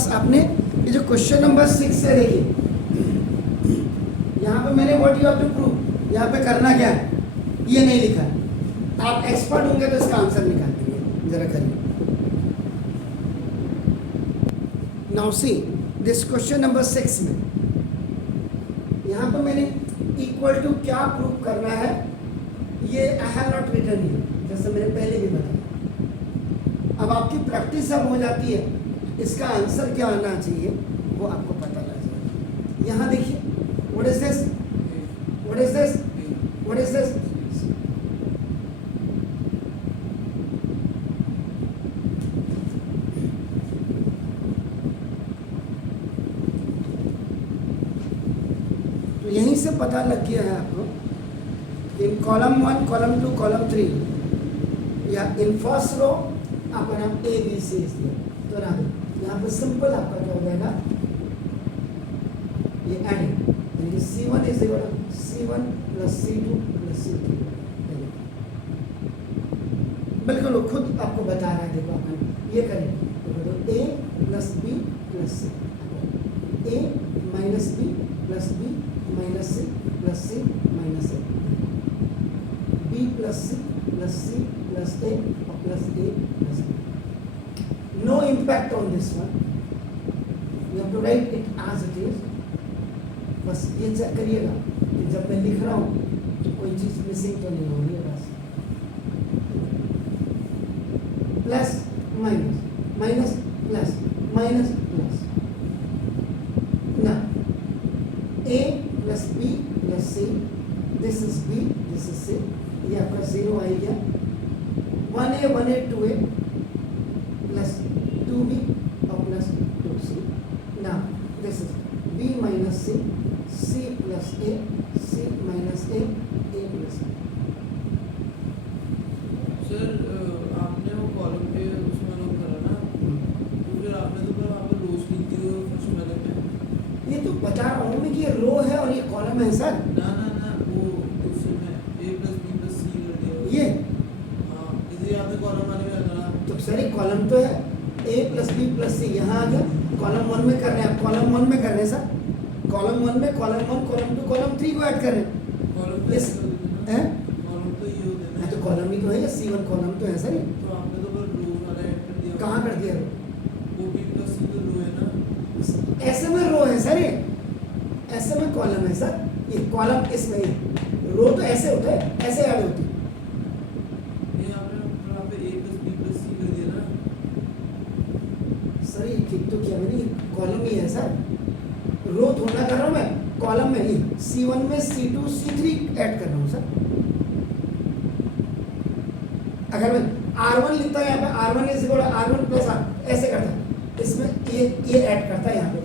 पास आपने ये जो क्वेश्चन नंबर 6 है, देखिए यहाँ पे मैंने what you have to prove, यहाँ पे करना क्या है ये नहीं लिखा है। आप एक्सपर्ट होंगे तो इसका आंसर निकाल देंगे, जरा करिए। Now see this question number 6 में यहाँ पे मैंने इक्वल टू क्या प्रूव करना है, ये I have not written here, जैसे मैंने पहले भी बताया। अब आपकी प्रैक्टिस अब हो जाती है, इसका आंसर क्या आना चाहिए वो आपको पता लग जाएगा। यहाँ देखिए what is this, what is this, what is this, तो यहीं से पता लग गया है आपको इन कॉलम 1, कॉलम 2, कॉलम 3 या इन फर्स्ट रो आपका नाम ए बी सी इज दिया, तो ना यहाँ पे सिंपल आपका क्या हो जाएगा, ये एडिंग यानी कि C1 is equal to C1 plus C2 plus C3। बिल्कुल वो खुद आपको बता रहा है, देखो अपन ये करें तो A plus B plus C, A minus B plus B minus C plus C minus A, B plus C plus C plus A और plus A plus B। No impact on this one. You have to write it as it is. बस ये check करिएगा कि जब मैं लिख रहा हूँ तो कोई चीज़ मिसिंग तो नहीं हो रही है। बस plus minus, minus plus, minus plus ना, A plus B plus C, this is B, this is C, ये आपका 0 आ गया। 1A 1A 2A plus 2B और plus 2C। now this is B minus C, C plus A, C minus A, A plus B। Sir आपने वो column पे उसमें लोग करा ना, तो फिर आपने तो फिर आप रोज लिखते हो फर्स्ट वाले पे। ये तो बता रहा हूँ मैं कि ये रो है और ये कॉलम है सर। ना ना ना वो उसमें A plus B plus C कर दिया ये हाँ, इसलिए आपने कॉलम वाले में करा। तो सर ये कॉलम तो है, A plus B plus C यहाँ आ गया, कॉलम 1 में कर रहे हैं, आप कॉलम 1 में कर रहे हैं सर, कॉलम 1 में कॉलम 1, कॉलम 2, कॉलम 3 को ऐड कर रहे हैं। कॉलम तो इस हैं कॉलम तो ये होते मैं हैं तो कॉलम ही तो है, ये C1 कॉलम तो है सर। ये तो आपने तो फिर रो वाला ऐड कर दिया। कहाँ कर दिया रो? वो B प्लस C तो रो है ना। ऐसे में रो है सर, ये ऐसे में कॉलम है सर, ये कॉलम इसमें, ये रो तो ऐसे होता है, ऐसे ऐड होती है। ये आपने फिर आप A plus B plus C कर दिया ना। सर ये ठीक तो किया मैंने, कॉलम ही है सर, रो थोड़ा कर रहा हूँ मैं, कॉलम में ही C1 में C2 C3 ऐड कर रहा हूँ सर। अगर मैं R1 लिखता है यहाँ पे R1 is equal to R1 plus R, ऐसे करता है, इसमें ये ऐड करता है, यहाँ पे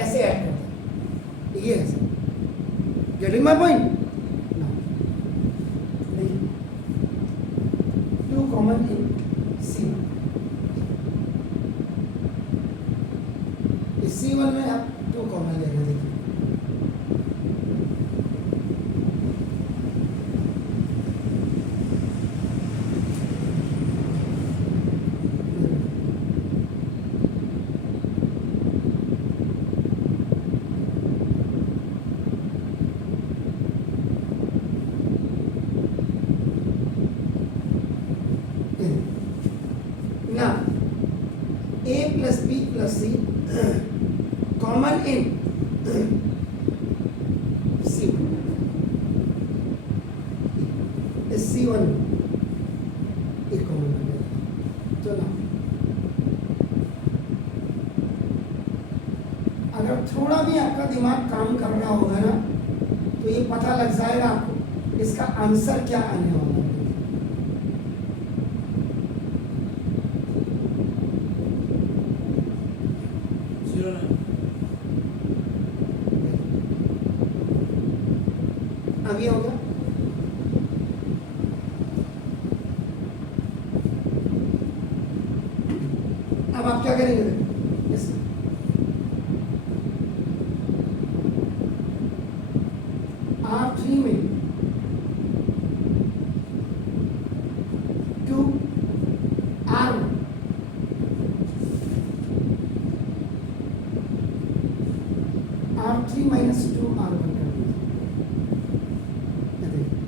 ऐसे ऐड करता है, ये है sir. Getting my point? To common in C1, C1 में आप 2 कॉमन ले रहे हैं, देखिए ना A plus B plus C common in C1, इस C1 एक कॉमन हो गया। तो ना अगर थोड़ा भी आपका दिमाग काम कर रहा होगा ना तो ये पता लग जाएगा आपको इसका आंसर क्या आने वाला है। अब ये होगा, अब आप क्या करेंगे, R3 में 2 R1 R3 माइनस 2R1 कर दीजिए। ये देखिए,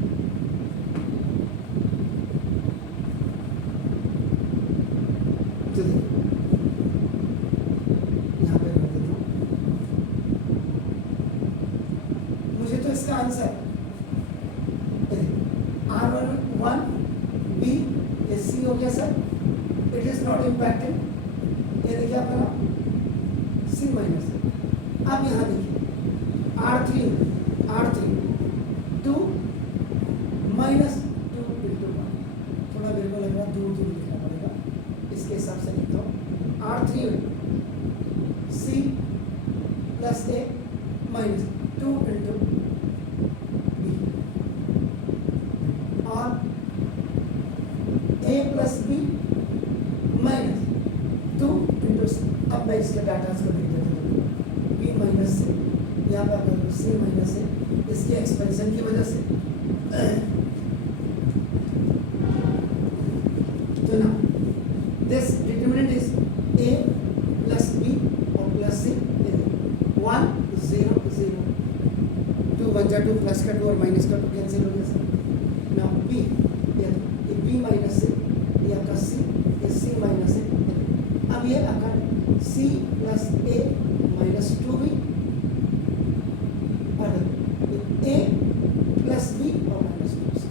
तो देखिए यहाँ पे कर देता हूँ, मुझे तो इसका आंसर R1 1 B ये C हो गया sir, it is not impacted. ये देखिए आपका C माइनस है। अब यहाँ देखिए R3 2 माइनस 2 इंटू 1, थोड़ा मेरे को लग रहा है दूर दूर लिखना पड़ेगा, इसके हिसाब से लिखता हूँ। R3 C plus A minus 2 into B और A plus B minus 2 into C। अब मैं इसके डाटा को लिख देता हूँ, B माइनस से यहाँ पर अगर C माइनस से इसके एक्सपेंशन की वजह से, तो ना this determinant is A plus B और प्लस C 1 0 0 2 1 जा 2 प्लस का 2 और माइनस का 2 कैंसिल हो गया सर। नाउ B ये B माइनस से ये आपका C ये C माइनस है। अब ये आपका C plus A minus 2B और A प्लस B और माइनस 2C।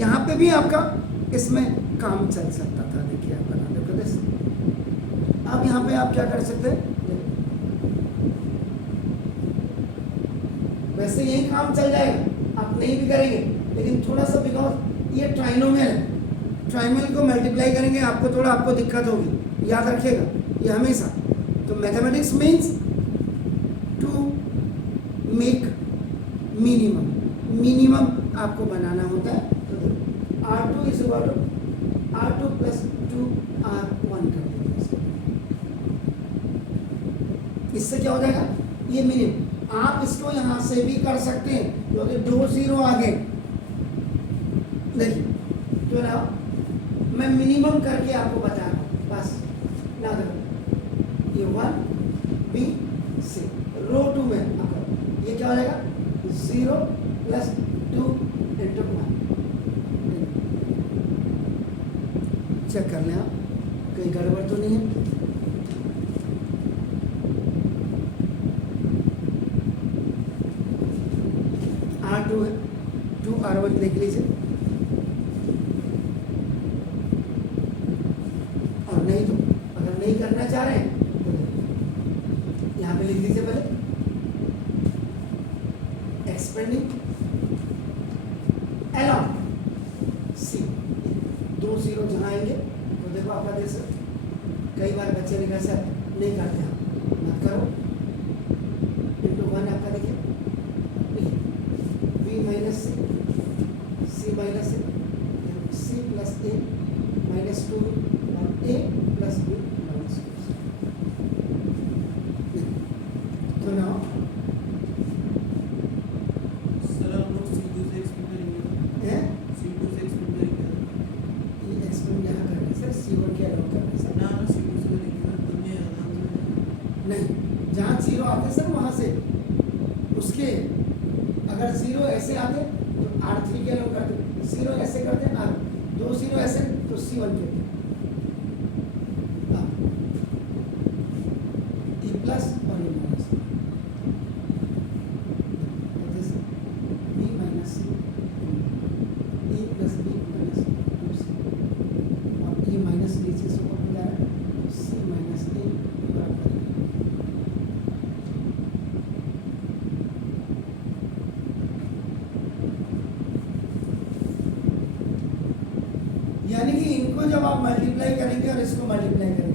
यहाँ पे भी आपका इसमें काम चल सकता था, देखिए आप बना दो कदे से। अब यहाँ पे आप क्या कर सकते हैं, वैसे यही काम चल जाएगा, आप नहीं भी करेंगे, लेकिन थोड़ा सा बिकॉज ये ट्राइनोमियल है, ट्राइनोमियल को मल्टीप्लाई करेंगे आपको थोड़ा आपको दिक्कत होगी, याद रखिएगा ये हमेशा। तो mathematics means to make minimum आपको बनाना होता है। तो R2 is equal to R2 plus 2R1 कर देंगे, इससे क्या हो जाएगा, ये मिनिमम। आप इसको यहाँ से भी कर सकते हैं क्योंकि 2 0 आगे, देखिए तो ना मैं मिनिमम करके आपको बता रहा हूँ, बस ना देखो ये 1 B C रो 2 में आपका ये क्या हो जाएगा 0 प्लस 2 इंटू 1। चेक कर लें आप कहीं गड़बड़ तो नहीं है। R2 है 2R1 देख लीजिए, और नहीं तो अगर नहीं करना चाह रहे हैं तो यहाँ पे लिख दीजिए पहले एक्सपेंडिंग अलॉन्ग C 2 0 जहाँ आएंगे तो देखो आपका देश कई बार बच्चे ने कहा सर नहीं करते हम मत करो, इंटू 1 आपका देखिए B minus C minus C plus A minus 2 और A प्लस B माइनस 2। तो ना सर हम लोग C2 से एक्सपेंड करेंगे, है C2 से एक्सपेंड करेंगे ये एक्सपेंड यहाँ करने से C1 के अलॉन्ग करने से ना C2 से करेंगे तब ये आराम से नहीं, जहाँ 0 आते सर वहाँ से उसके अगर 0 ऐसे आते तो R3 के अलॉन्ग करते, 0 ऐसे करते R 2 0 ऐसे तो C1 के ये प्लस और ये minus, B minus C A plus B minus 2C और ये माइनस नीचे से ऊपर हो जा रहा है C माइनस A बराबर है। यानी कि इनको जब आप मल्टीप्लाई करेंगे और इसको मल्टीप्लाई करेंगे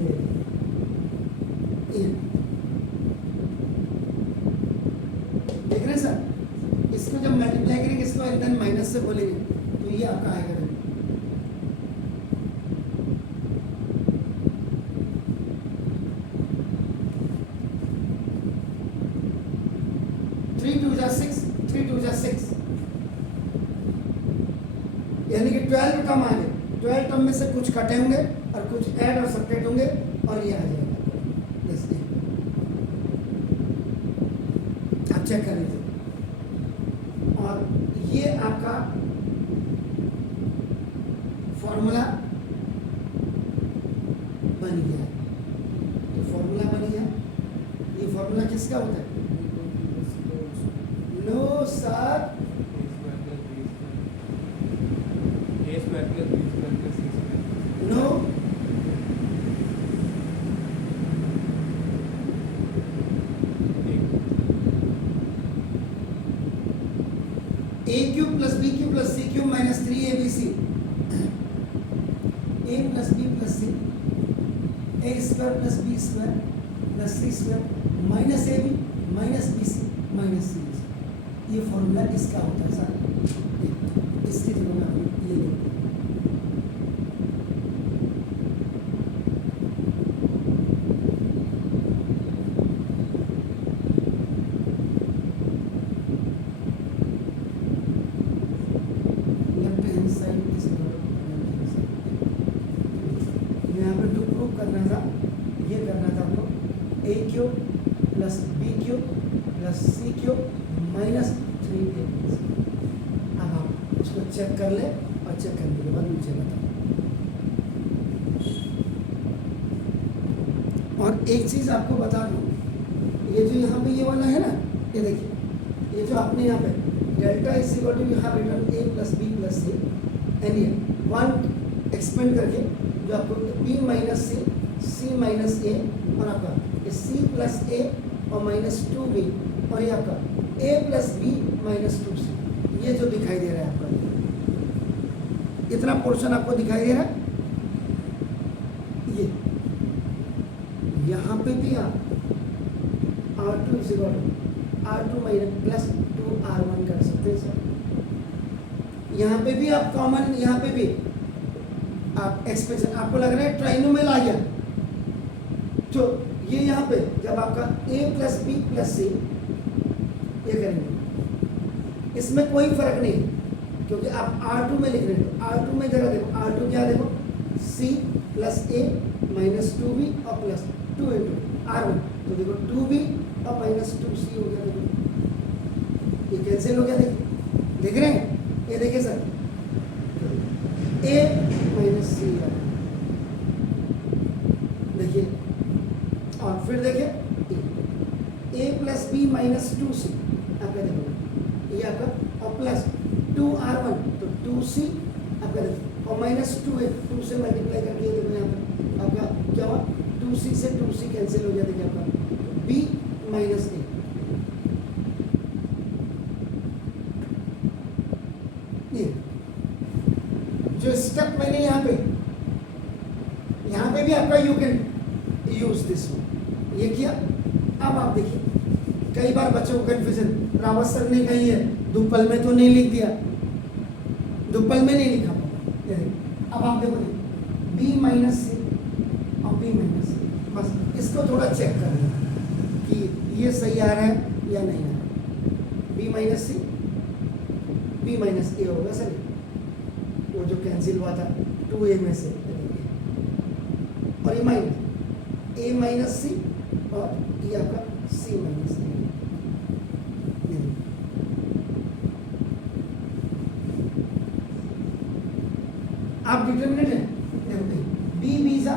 देख रहे हैं सर, इसको जब मल्टीप्लाई करेंगे इसको एकदम माइनस से बोलेंगे तो ये आपका आएगा 3 2 जा 6 3 2 जा 6 यानी कि 12 टर्म आ गए, 12 टर्म में से कुछ कटे होंगे और कुछ ऐड और सब्ट्रैक्ट होंगे और ये आ जाएगा अब चेक कर लीजिए, और ये आपका फॉर्मूला बन गया। तो फॉर्मूला बन गया, ये फॉर्मूला किसका होता है? No sir, no, A cube plus B cube plus C cube minus 3abc, A plus B plus C, A square plus B square plus C square minus A B minus B C minus C. ये formula इसका होता है sir. इसकी जगह में हम ये लिखते हैं। लेफ्ट हैंड साइड इज यहाँ पे जो प्रूव करना था, ये करना था हमको A cube plus B cube plus C cube minus 3ab। अब आप उसको चेक कर ले, और चेक करने के बाद मुझे बताओ। और एक चीज़ आपको बता दूँ, ये जो यहाँ पे ये वाला है ना, ये देखिए, ये जो आपने यहाँ पे डेल्टा इज इक्वल टू यहाँ written A plus B plus C, and ये वन एक्सपेंड करके जो आपको B minus C minus A, और आपका सी प्लस ए और माइनस 2b, और ये आपका ए प्लस बी माइनस 2c, ये जो दिखाई दे रहा है आपका, इतना पोर्शन आपको दिखाई दे रहा है। ये यहाँ पे भी आप R2 is equal to R2 minus plus 2R1 कर सकते हैं सर। यहाँ पे भी आप कॉमन, यहाँ पे भी आप एक्सप्रेशन आपको लग रहा है ट्राइनोमियल आ गया, तो ये यहाँ पे जब आपका a प्लस बी प्लस सी ये करेंगे, इसमें कोई फर्क नहीं, क्योंकि आप R2 में लिख रहे हो। R2 में जरा देखो, R2 क्या देखो, c प्लस ए माइनस 2b और प्लस 2 इंटू R1, तो देखो 2b और माइनस 2c हो गया। देखो ये कैंसिल हो गया, देखिए, देख रहे हैं, ये देखिए सर, a माइनस सी, देखिए, और फिर देखिए a plus B minus 2c, आपका देखो ये आपका, और प्लस 2R1 तो 2c आपका देखो, और माइनस 2a 2 से मल्टीप्लाई करके ये देखो यहाँ पे आपका क्या हुआ, 2c से 2c कैंसिल हो गया, देखिए आपका b माइनस a। ये जो स्टेप मैंने यहाँ पे भी आपका you can use this one, ये किया। अब आप देखिए, कई बार बच्चों को कंफ्यूजन, रावत सर ने कही है दुप्पल में तो नहीं लिख दिया, दुप्पल में नहीं लिखा। अब आप देखो बी माइनस सी और बी माइनस सी, बस इसको थोड़ा चेक करना कि ये सही आ रहा है या नहीं आ रहा है। बी माइनस सी, बी माइनस ए होगा सर, वो जो कैंसिल हुआ था 2a में से, और ये माइनस a माइनस सी, और ये आपका c माइनस सी। आप डिटर्मिनेंट है, देखो बी बीजा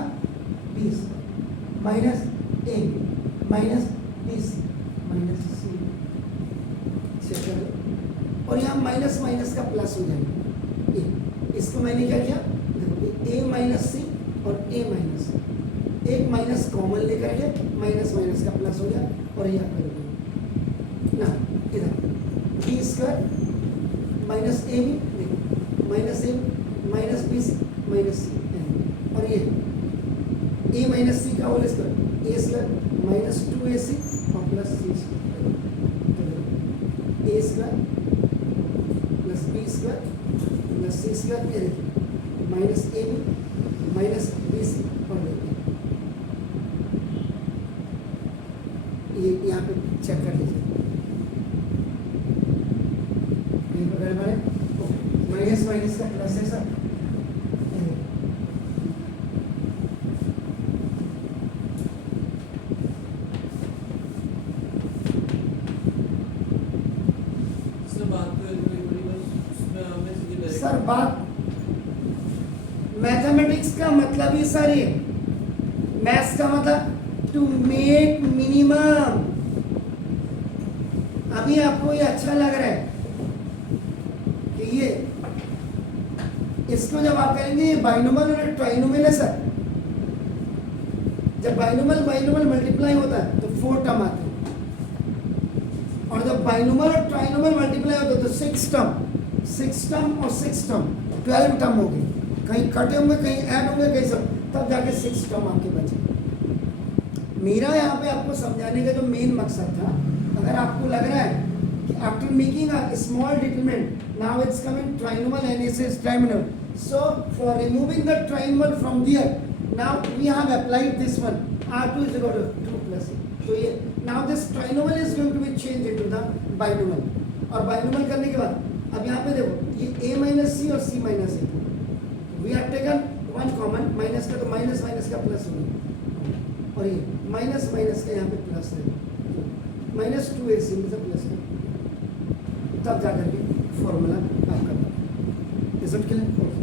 बीस माइनस ए माइनस बीस माइनस सी, और यहाँ माइनस माइनस का प्लस हो जाएगा। इसको मैंने क्या किया, देखो a माइनस सी और a माइनस, एक माइनस कॉमन लेकर के माइनस माइनस का प्लस हो गया, और ये आपका ना इधर B square minus A B, देखो minus A minus B C minus सी, और ये ए माइनस सी का whole square, A square minus 2ac और plus C square, A square plus B square plus C square, ये देखिए minus A B minus B C, और देखिए ये यहाँ पे चेक कर लीजिए, कहीं पर गड़बड़ है, माइनस माइनस का प्लस है सर। मतलब ही सर ये मैथ्स का मतलब टू मेक मिनिमम। अभी आपको ये अच्छा लग रहा है कि ये इसको जब आप करेंगे ये बाइनोमियल और ट्राइनोमियल है सर। जब बाइनोमियल मल्टीप्लाई होता है तो 4 टर्म आते हैं, और जब बाइनोमियल और ट्राइनोमियल मल्टीप्लाई होता है तो 6 टर्म और 6 टर्म 12 टर्म हो गए। कहीं कटे होंगे, कहीं ऐड होंगे, कहीं सब, तब जाके 6 टर्म आपके बचे। मेरा यहाँ पे आपको समझाने का जो मेन मकसद था, अगर आपको लग रहा है कि after making a small determinant now it's coming trinomial and it is trinomial, so for removing the trinomial from here now we have applied this one r2 is equal to 2 plus a। तो ये now this trinomial is going to be change into the binomial. और binomial करने के बाद अब यहाँ पे देखो ये a माइनस सी और c minus a, we have taken one common, minus का तो माइनस का प्लस होगा, और ये माइनस का यहाँ पे प्लस है, माइनस 2ac में से प्लस है, तब जाकर के फॉर्मूला आपका। Is it clear?